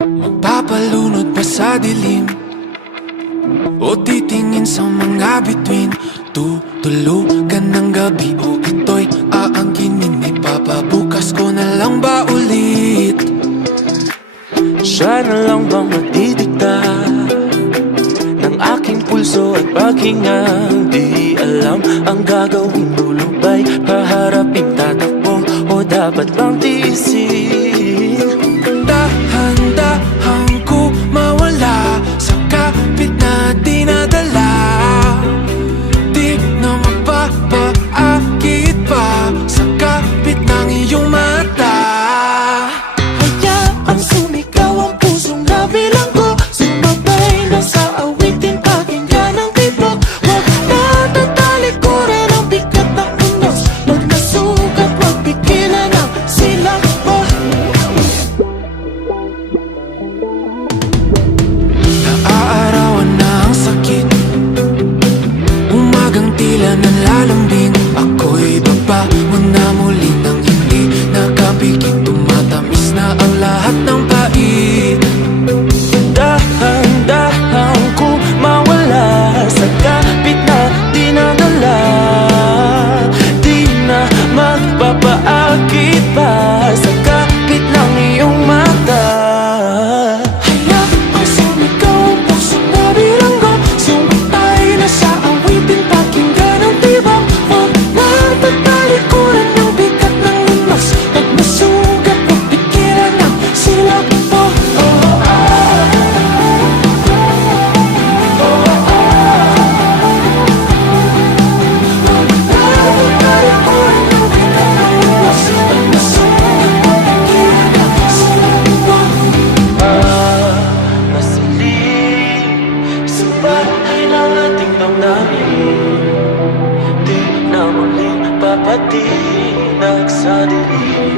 Magpapalunod pa sa dilim o titingin sa mga bituin. Tutulugan ng gabi o ito'y aangkinin. Ipapabukas ko na lang ba ulit? Siya na lang bang magdidikta ng aking pulso at paghinga? Di alam ang gagawin, lulubay, haharapin, tatakbo o dapat bang tiisin? Dahan-dahan ko mawala sa kapit na dinadala. Di na mapapaakit pa sa kapit ng iyong mata. Hayaang sumigaw ang pusong nabilang ko, sumabay na sa awitin, pakinggan ang tibok. Huwag na tatalikuran ang bigat ng unos. Pag nasugat, huwag pigilan ang silakbo. Naaarawan na ang sakit, umagang tila nalalambing. Ako'y babangon na muli nang hindi nakapikit. Tumatamis na ang lahat ng pait. Dahan-dahan ko mawala sa kapit na dinadala. Di na magpapaakit pa sa kapit ng iyong mata. Hayaang sumigaw ang pusong nabilanggo, sumatay na sa awitin, pakinggan ang tibok. Huwag na tatalikuran ng bigat ng unos. Pag nasugat, huwag pigilan ang silakbo. Di na muling papatinag sa dilim.